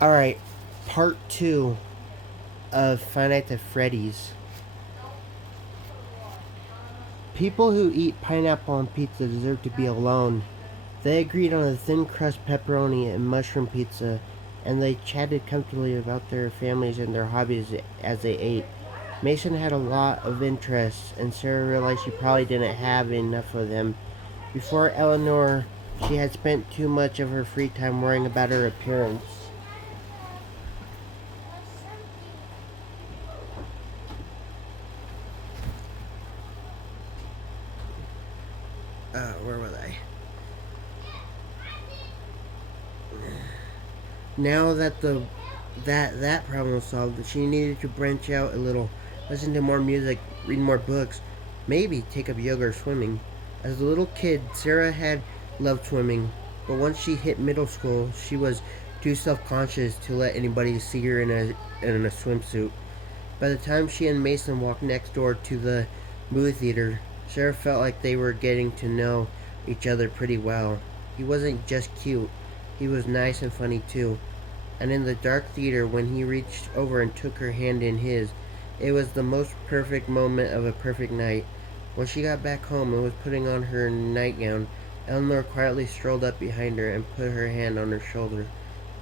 Alright, part 2 of Five Nights at Freddy's. People who eat pineapple on pizza deserve to be alone. They agreed on a thin crust pepperoni and mushroom pizza, and they chatted comfortably about their families and their hobbies as they ate. Mason had a lot of interests, and Sarah realized she probably didn't have enough of them. Before Eleanor, she had spent too much of her free time worrying about her appearance. Where was I? Now that that problem was solved, she needed to branch out a little, listen to more music, read more books, maybe take up yoga or swimming. As a little kid, Sarah had loved swimming, but once she hit middle school, she was too self-conscious to let anybody see her in a swimsuit. By the time she and Mason walked next door to the movie theater, Sarah felt like they were getting to know each other pretty well. He wasn't just cute, he was nice and funny too. And in the dark theater, when he reached over and took her hand in his, it was the most perfect moment of a perfect night. When she got back home and was putting on her nightgown, Eleanor quietly strolled up behind her and put her hand on her shoulder.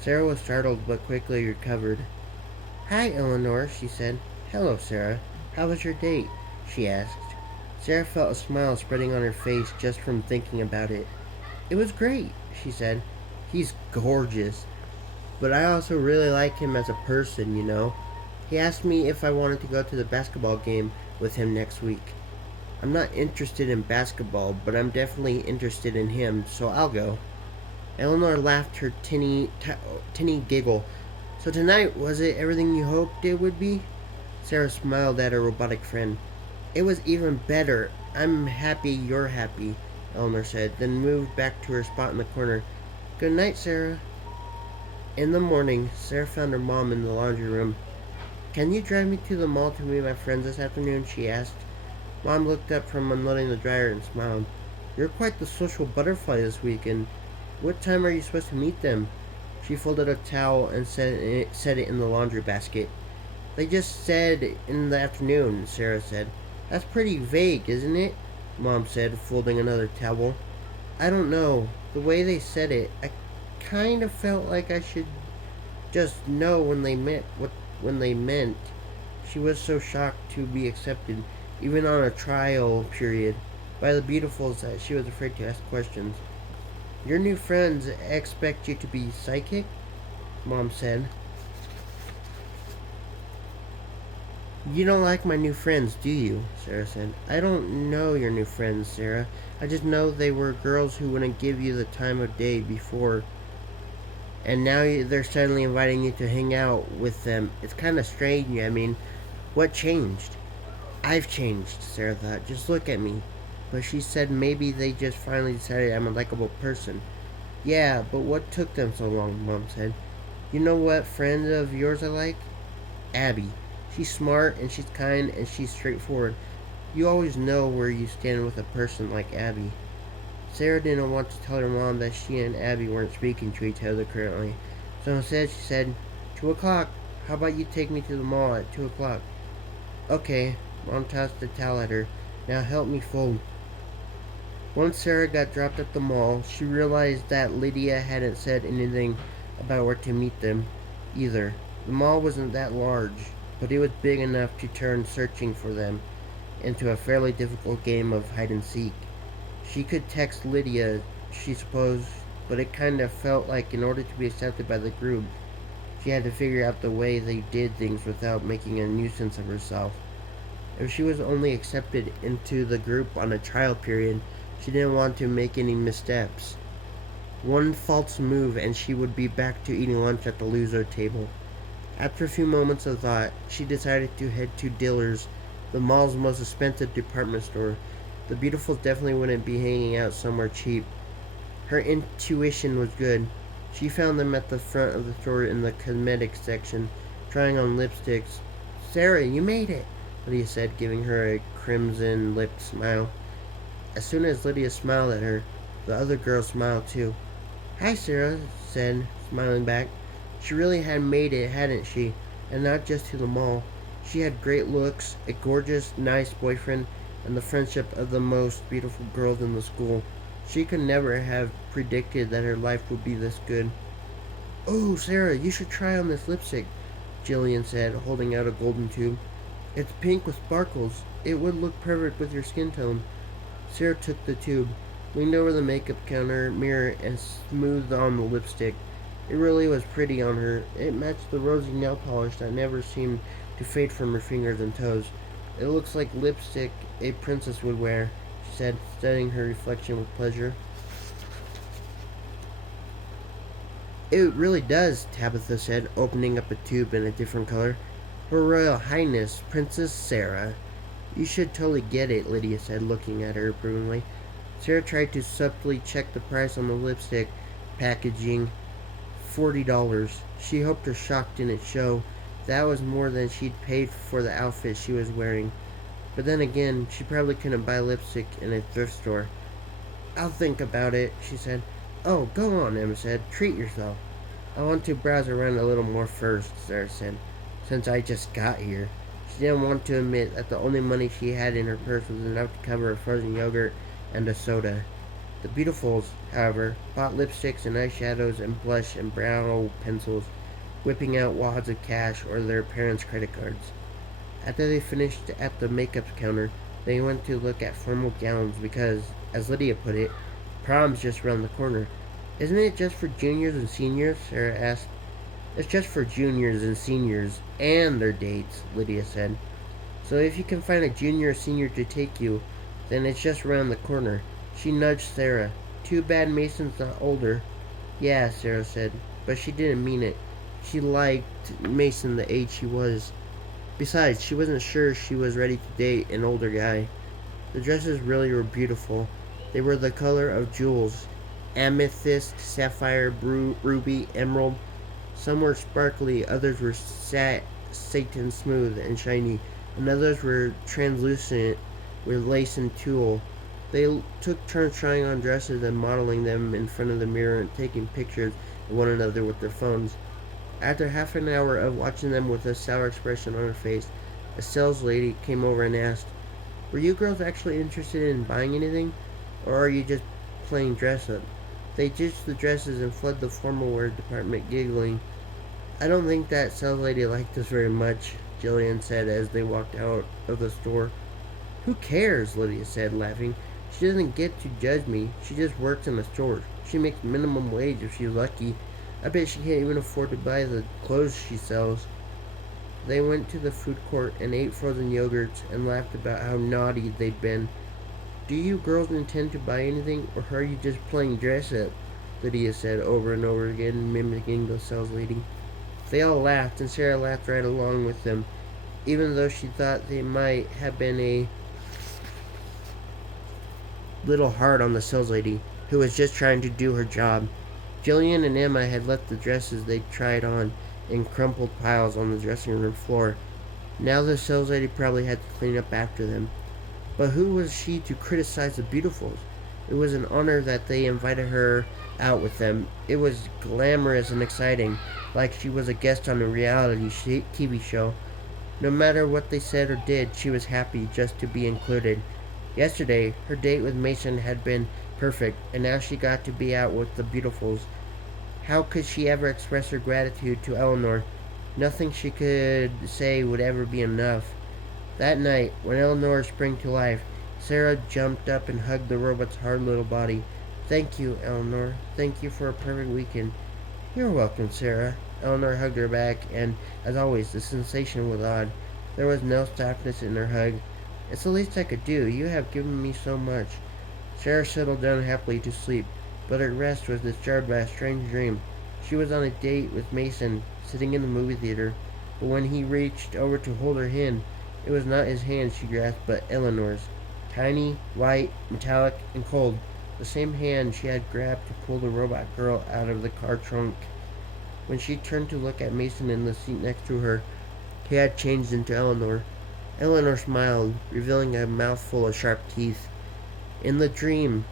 Sarah was startled but quickly recovered. "Hi, Eleanor," she said. "Hello, Sarah. How was your date?" she asked. Sarah felt a smile spreading on her face just from thinking about it. "It was great," she said. "He's gorgeous. But I also really like him as a person, you know. He asked me if I wanted to go to the basketball game with him next week. I'm not interested in basketball, but I'm definitely interested in him, so I'll go." Eleanor laughed her tinny giggle. "So tonight, was it everything you hoped it would be?" Sarah smiled at her robotic friend. "It was even better. I'm happy you're happy," Eleanor said, then moved back to her spot in the corner. "Good night, Sarah." In the morning, Sarah found her mom in the laundry room. "Can you drive me to the mall to meet my friends this afternoon?" she asked. Mom looked up from unloading the dryer and smiled. "You're quite the social butterfly this weekend. What time are you supposed to meet them?" She folded a towel and set it in the laundry basket. "They just said in the afternoon," Sarah said. "That's pretty vague, isn't it?" Mom said, folding another towel. "I don't know. The way they said it, I kind of felt like I should just know when they meant." She was so shocked to be accepted, even on a trial period, by the beautifuls that she was afraid to ask questions. "Your new friends expect you to be psychic?" Mom said. "You don't like my new friends, do you?" Sarah said. "I don't know your new friends, Sarah. I just know they were girls who wouldn't give you the time of day before, and now they're suddenly inviting you to hang out with them. It's kind of strange. I mean, what changed?" "I've changed," Sarah thought. "Just look at me." But she said maybe they just finally decided I'm a likable person. "Yeah, but what took them so long?" Mom said. "You know what friend of yours I like? Abby. She's smart and she's kind and she's straightforward. You always know where you stand with a person like Abby." Sarah didn't want to tell her mom that she and Abby weren't speaking to each other currently, so instead she said, 2 o'clock. How about you take me to the mall at 2 o'clock?" "Okay." Mom tossed the towel at her. "Now help me fold." Once Sarah got dropped at the mall, she realized that Lydia hadn't said anything about where to meet them either. The mall wasn't that large, but it was big enough to turn searching for them into a fairly difficult game of hide and seek. She could text Lydia, she supposed, but it kind of felt like in order to be accepted by the group, she had to figure out the way they did things without making a nuisance of herself. If she was only accepted into the group on a trial period, she didn't want to make any missteps. One false move and she would be back to eating lunch at the loser table. After a few moments of thought, she decided to head to Dillard's, the mall's most expensive department store. The Beautifuls definitely wouldn't be hanging out somewhere cheap. Her intuition was good. She found them at the front of the store in the cosmetics section, trying on lipsticks. "Sarah, you made it," Lydia said, giving her a crimson lipped smile. As soon as Lydia smiled at her, the other girl smiled too. "Hi, Sarah," said, smiling back. She really had made it, hadn't she? And not just to the mall. She had great looks, a gorgeous, nice boyfriend, and the friendship of the most beautiful girls in the school. She could never have predicted that her life would be this good. "Oh, Sarah, you should try on this lipstick," Jillian said, holding out a golden tube. "It's pink with sparkles. It would look perfect with your skin tone." Sarah took the tube, leaned over the makeup counter mirror, and smoothed on the lipstick. It really was pretty on her. It matched the rosy nail polish that never seemed to fade from her fingers and toes. "It looks like lipstick a princess would wear," she said, studying her reflection with pleasure. "It really does," Tabitha said, opening up a tube in a different color. "Her Royal Highness, Princess Sarah." "You should totally get it," Lydia said, looking at her approvingly. Sarah tried to subtly check the price on the lipstick packaging. $40. She hoped her shock didn't show. That was more than she'd paid for the outfit she was wearing. But then again, she probably couldn't buy lipstick in a thrift store. "I'll think about it," she said. "Oh, go on," Emma said. "Treat yourself." "I want to browse around a little more first," Sarah said, "since I just got here." She didn't want to admit that the only money she had in her purse was enough to cover a frozen yogurt and a soda. The Beautifuls, however, bought lipsticks and eyeshadows and blush and brow pencils, whipping out wads of cash or their parents' credit cards. After they finished at the makeup counter, they went to look at formal gowns because, as Lydia put it, prom's just around the corner. "Isn't it just for juniors and seniors?" Sarah asked. "It's just for juniors and seniors and their dates," Lydia said. "So if you can find a junior or senior to take you, then it's just around the corner." She nudged Sarah. "Too bad Mason's not older." "Yeah," Sarah said, but she didn't mean it. She liked Mason the age he was. Besides, she wasn't sure she was ready to date an older guy. The dresses really were beautiful. They were the color of jewels: amethyst, sapphire, ruby, emerald. Some were sparkly, others were satin smooth and shiny, and others were translucent with lace and tulle. They took turns trying on dresses and modeling them in front of the mirror and taking pictures of one another with their phones. After half an hour of watching them with a sour expression on her face, a sales lady came over and asked, "Were you girls actually interested in buying anything, or are you just playing dress up?" They ditched the dresses and fled the formal wear department, giggling. "I don't think that sales lady liked us very much," Jillian said as they walked out of the store. "Who cares?" Lydia said, laughing. "She doesn't get to judge me. She just works in the store. She makes minimum wage if she's lucky. I bet she can't even afford to buy the clothes she sells." They went to the food court and ate frozen yogurts and laughed about how naughty they'd been. "Do you girls intend to buy anything, or are you just playing dress up?" Lydia said over and over again, mimicking the sales lady. They all laughed, and Sarah laughed right along with them, even though she thought they might have been a little hard on the sales lady, who was just trying to do her job. Jillian and Emma had left the dresses they'd tried on in crumpled piles on the dressing room floor. Now the sales lady probably had to clean up after them. But who was she to criticize the Beautifuls? It was an honor that they invited her out with them. It was glamorous and exciting, like she was a guest on a reality TV show. No matter what they said or did, she was happy just to be included. Yesterday, her date with Mason had been perfect, and now she got to be out with the Beautifuls. How could she ever express her gratitude to Eleanor? Nothing she could say would ever be enough. That night, when Eleanor sprang to life, Sarah jumped up and hugged the robot's hard little body. "Thank you, Eleanor. Thank you for a perfect weekend." "You're welcome, Sarah." Eleanor hugged her back, and, as always, the sensation was odd. There was no softness in her hug. "It's the least I could do. You have given me so much." Sarah settled down happily to sleep, but her rest was disturbed by a strange dream. She was on a date with Mason, sitting in the movie theater, but when he reached over to hold her hand, it was not his hand she grasped, but Eleanor's. Tiny, white, metallic, and cold. The same hand she had grabbed to pull the robot girl out of the car trunk. When she turned to look at Mason in the seat next to her, he had changed into Eleanor. Eleanor smiled, revealing a mouthful of sharp teeth. In the dream,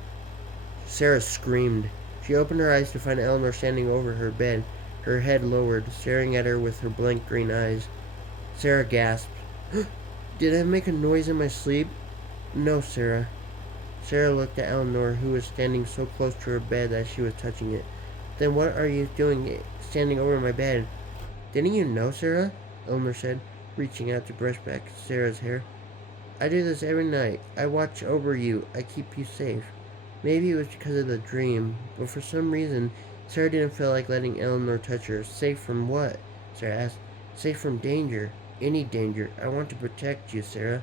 Sarah screamed. She opened her eyes to find Eleanor standing over her bed. her head lowered, staring at her with her blank green eyes. Sarah gasped. Did I make a noise in my sleep? No, Sarah. Sarah looked at Eleanor, who was standing so close to her bed that she was touching it. Then what are you doing standing over my bed? Didn't you know, Sarah? Eleanor said, reaching out to brush back Sarah's hair. I do this every night. I watch over you. I keep you safe. Maybe it was because of the dream, but for some reason, Sarah didn't feel like letting Eleanor touch her. Safe from what? Sarah asked. Safe from danger. Any danger. I want to protect you, Sarah.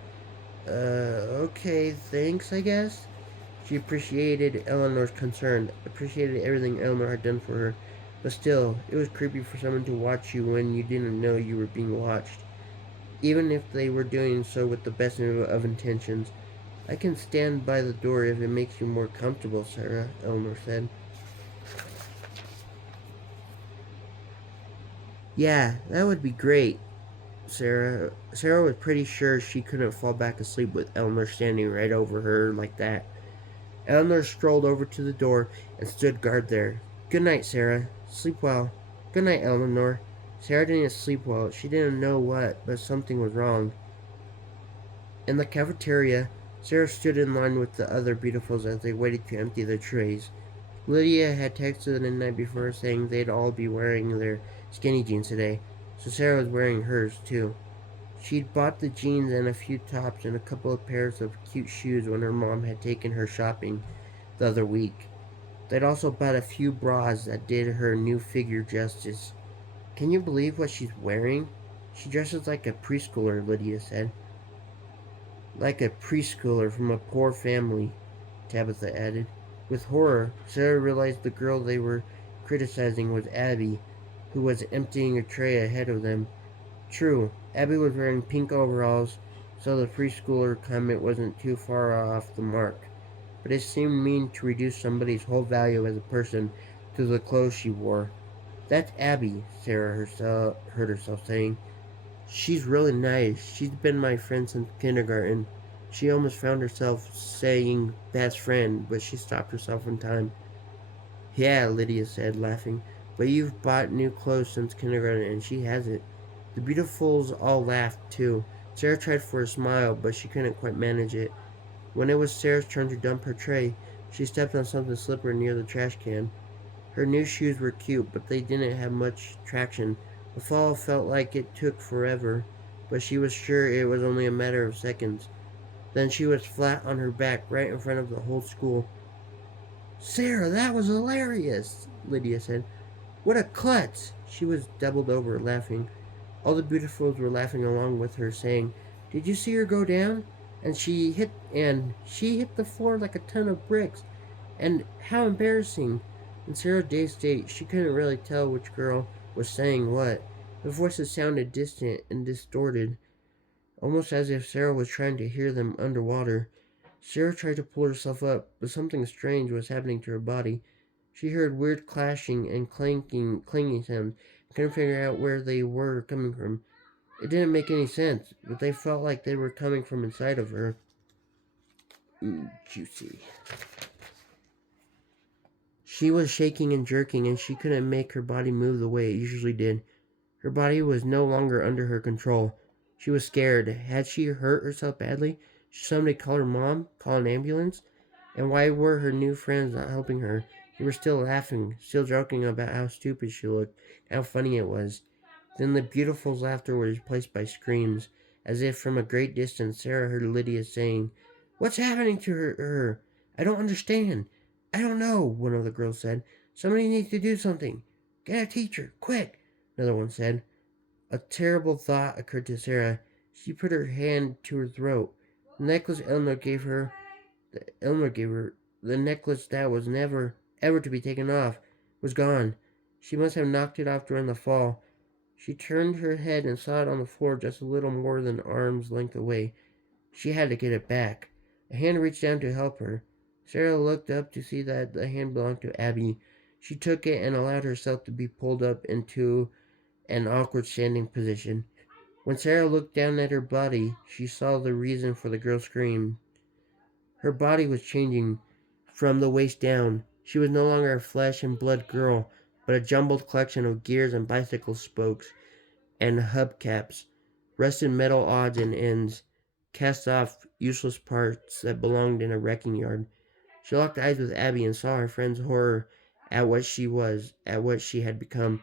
Okay, thanks, I guess. She appreciated Eleanor's concern, appreciated everything Eleanor had done for her, but still, it was creepy for someone to watch you when you didn't know you were being watched, even if they were doing so with the best of intentions. I can stand by the door if it makes you more comfortable, Sarah, Eleanor said. Yeah, that would be great, Sarah. Sarah was pretty sure she couldn't fall back asleep with Eleanor standing right over her like that. Eleanor strolled over to the door and stood guard there. Good night, Sarah. Sleep well. Good night, Eleanor. Sarah didn't sleep well. She didn't know what, but something was wrong. In the cafeteria, Sarah stood in line with the other beautifuls as they waited to empty their trays. Lydia had texted the night before saying they'd all be wearing their skinny jeans today, so Sarah was wearing hers too. She'd bought the jeans and a few tops and a couple of pairs of cute shoes when her mom had taken her shopping the other week. They'd also bought a few bras that did her new figure justice. Can you believe what she's wearing? She dresses like a preschooler, Lydia said. Like a preschooler from a poor family, Tabitha added. With horror, Sarah realized the girl they were criticizing was Abby, who was emptying a tray ahead of them. True, Abby was wearing pink overalls, so the preschooler comment wasn't too far off the mark. But it seemed mean to reduce somebody's whole value as a person to the clothes she wore. That's Abby, Sarah heard herself saying. She's really nice. She's been my friend since kindergarten. She almost found herself saying best friend, but she stopped herself in time. Yeah, Lydia said, laughing, but you've bought new clothes since kindergarten and she hasn't. The beautifuls all laughed, too. Sarah tried for a smile, but she couldn't quite manage it. When it was Sarah's turn to dump her tray, she stepped on something slippery near the trash can. Her new shoes were cute, but they didn't have much traction. The fall felt like it took forever, but she was sure it was only a matter of seconds. Then she was flat on her back, right in front of the whole school. Sarah, that was hilarious, Lydia said. What a klutz! She was doubled over, laughing. All the beautifuls were laughing along with her, saying, Did you see her go down? And she hit the floor like a ton of bricks. And how embarrassing. In Sarah's dazed state, she couldn't really tell which girl was saying what. The voices sounded distant and distorted, almost as if Sarah was trying to hear them underwater. Sarah tried to pull herself up, but something strange was happening to her body. She heard weird clashing and clanging sounds, and couldn't figure out where they were coming from. It didn't make any sense, but they felt like they were coming from inside of her. Ooh, juicy. She was shaking and jerking, and she couldn't make her body move the way it usually did. Her body was no longer under her control. She was scared. Had she hurt herself badly? Should somebody call her mom? Call an ambulance? And why were her new friends not helping her? They were still laughing, still joking about how stupid she looked, how funny it was. Then the beautiful's laughter was replaced by screams. As if from a great distance, Sarah heard Lydia saying, What's happening to her? I don't understand. I don't know, one of the girls said. Somebody needs to do something. Get a teacher, quick, another one said. A terrible thought occurred to Sarah. She put her hand to her throat. The necklace Eleanor gave her, the necklace that was never, ever to be taken off, was gone. She must have knocked it off during the fall. She turned her head and saw it on the floor just a little more than arm's length away. She had to get it back. A hand reached down to help her. Sarah looked up to see that the hand belonged to Abby. She took it and allowed herself to be pulled up into an awkward standing position. When Sarah looked down at her body, she saw the reason for the girl's scream. Her body was changing from the waist down. She was no longer a flesh and blood girl, but a jumbled collection of gears and bicycle spokes and hubcaps, rusted metal odds and ends, cast off useless parts that belonged in a wrecking yard. She locked eyes with Abby and saw her friend's horror at what she was, at what she had become.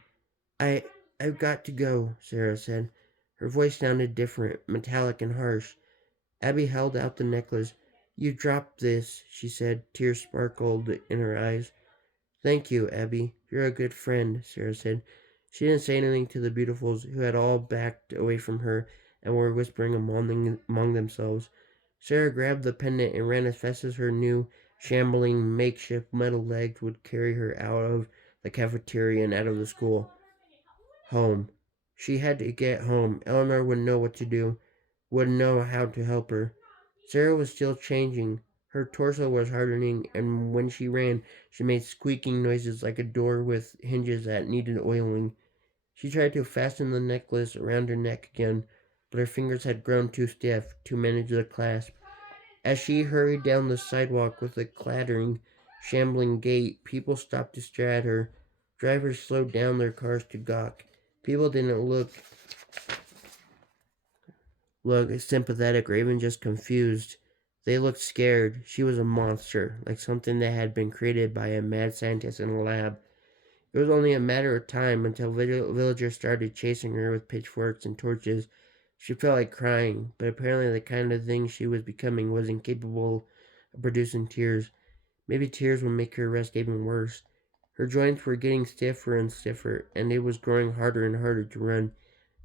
I I've got to go, Sarah said. Her voice sounded different, metallic and harsh. Abby held out the necklace. You dropped this, she said. Tears sparkled in her eyes. Thank you, Abby. You're a good friend, Sarah said. She didn't say anything to the Beautifuls, who had all backed away from her and were whispering among themselves. Sarah grabbed the pendant and ran as fast as her new, shambling, makeshift metal legs would carry her out of the cafeteria and out of the school. Home. She had to get home. Eleanor wouldn't know what to do, wouldn't know how to help her. Sarah was still changing. Her torso was hardening, and when she ran, she made squeaking noises like a door with hinges that needed oiling. She tried to fasten the necklace around her neck again, but her fingers had grown too stiff to manage the clasp. As she hurried down the sidewalk with a clattering, shambling gait, people stopped to stare at her. Drivers slowed down their cars to gawk. People didn't look sympathetic or even just confused. They looked scared. She was a monster, like something that had been created by a mad scientist in a lab. It was only a matter of time until villagers started chasing her with pitchforks and torches. She felt like crying, but apparently the kind of thing she was becoming was incapable of producing tears. Maybe tears would make her arrest even worse. Her joints were getting stiffer and stiffer, and it was growing harder and harder to run.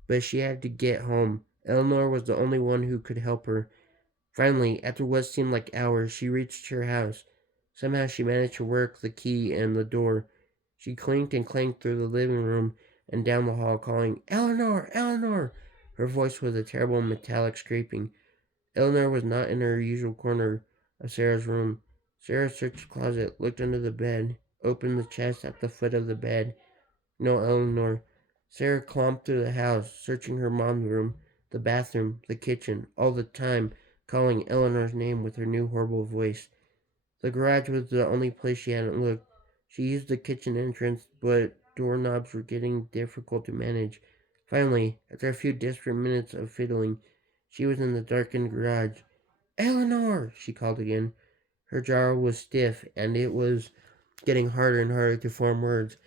But she had to get home. Eleanor was the only one who could help her. Finally, after what seemed like hours, she reached her house. Somehow she managed to work the key in the door. She clinked and clanked through the living room and down the hall, calling, Eleanor! Eleanor! Her voice was a terrible metallic scraping. Eleanor was not in her usual corner of Sarah's room. Sarah searched the closet, looked under the bed, opened the chest at the foot of the bed. No Eleanor. Sarah clomped through the house, searching her mom's room, the bathroom, the kitchen, all the time calling Eleanor's name with her new horrible voice. The garage was the only place she hadn't looked. She used the kitchen entrance, but doorknobs were getting difficult to manage. Finally, after a few desperate minutes of fiddling, she was in the darkened garage. Eleanor! She called again. Her jaw was stiff, and it was getting harder and harder to form words.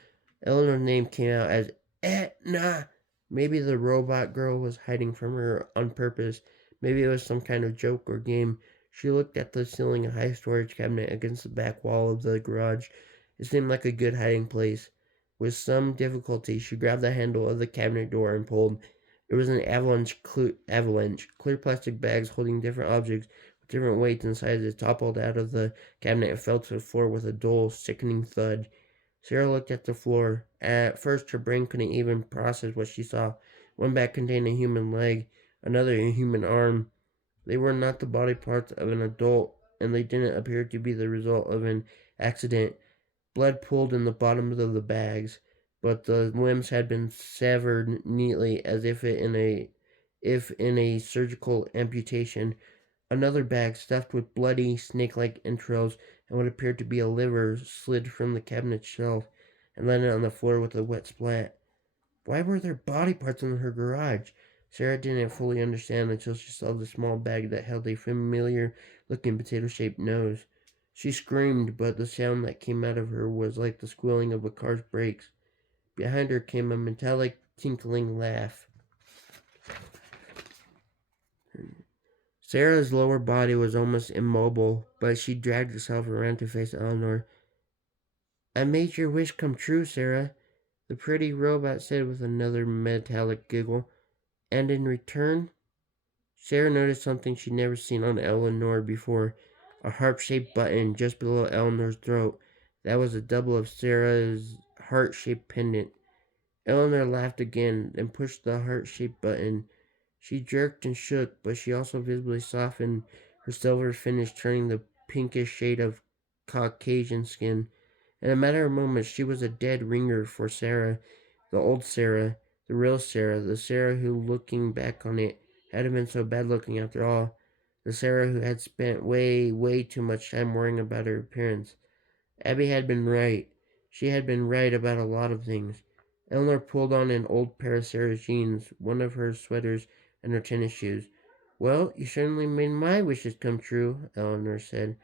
Eleanor's name came out as Etna. Maybe the robot girl was hiding from her on purpose. Maybe it was some kind of joke or game. She looked at the ceiling high storage cabinet against the back wall of the garage. It seemed like a good hiding place. With some difficulty, she grabbed the handle of the cabinet door and pulled. It was an avalanche. Clear plastic bags holding different objects with different weights and sizes toppled out of the cabinet and fell to the floor with a dull, sickening thud. Sarah looked at the floor. At first, her brain couldn't even process what she saw. One bag contained a human leg, another a human arm. They were not the body parts of an adult, and they didn't appear to be the result of an accident. Blood pooled in the bottoms of the bags, but the limbs had been severed neatly as if in a surgical amputation. Another bag stuffed with bloody, snake-like entrails and what appeared to be a liver slid from the cabinet shelf and landed on the floor with a wet splat. Why were there body parts in her garage? Sarah didn't fully understand until she saw the small bag that held a familiar-looking potato-shaped nose. She screamed, but the sound that came out of her was like the squealing of a car's brakes. Behind her came a metallic, tinkling laugh. Sarah's lower body was almost immobile, but she dragged herself around to face Eleanor. I made your wish come true, Sarah, the pretty robot said with another metallic giggle. And in return, Sarah noticed something she'd never seen on Eleanor before, a harp-shaped button just below Eleanor's throat. That was a double of Sarah's heart-shaped pendant. Eleanor laughed again, then pushed the heart-shaped button. She jerked and shook, but she also visibly softened, her silver finish turning the pinkish shade of Caucasian skin. In a matter of moments, she was a dead ringer for Sarah, the old Sarah, the real Sarah, the Sarah who, looking back on it, hadn't been so bad looking after all, the Sarah who had spent way too much time worrying about her appearance. Abby had been right. She had been right about a lot of things. Eleanor pulled on an old pair of Sarah's jeans, one of her sweaters, and her tennis shoes. Well, you certainly made my wishes come true, Eleanor said,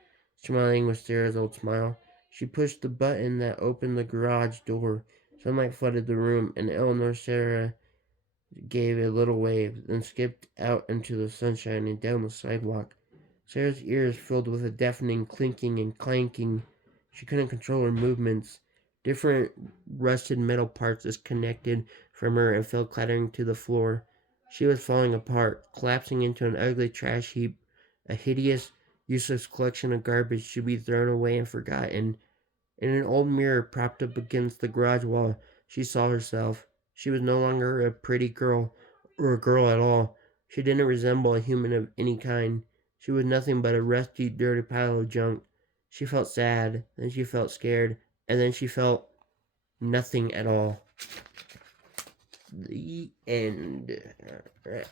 smiling with Sarah's old smile. She pushed the button that opened the garage door. Sunlight flooded the room, and Sarah gave a little wave, then skipped out into the sunshine and down the sidewalk. Sarah's ears filled with a deafening clinking and clanking. She couldn't control her movements. Different rusted metal parts disconnected from her and fell clattering to the floor. She was falling apart, collapsing into an ugly trash heap, a hideous, useless collection of garbage to be thrown away and forgotten. In an old mirror propped up against the garage wall, she saw herself. She was no longer a pretty girl, or a girl at all. She didn't resemble a human of any kind. She was nothing but a rusty, dirty pile of junk. She felt sad, then she felt scared, and then she felt nothing at all. The end. All right.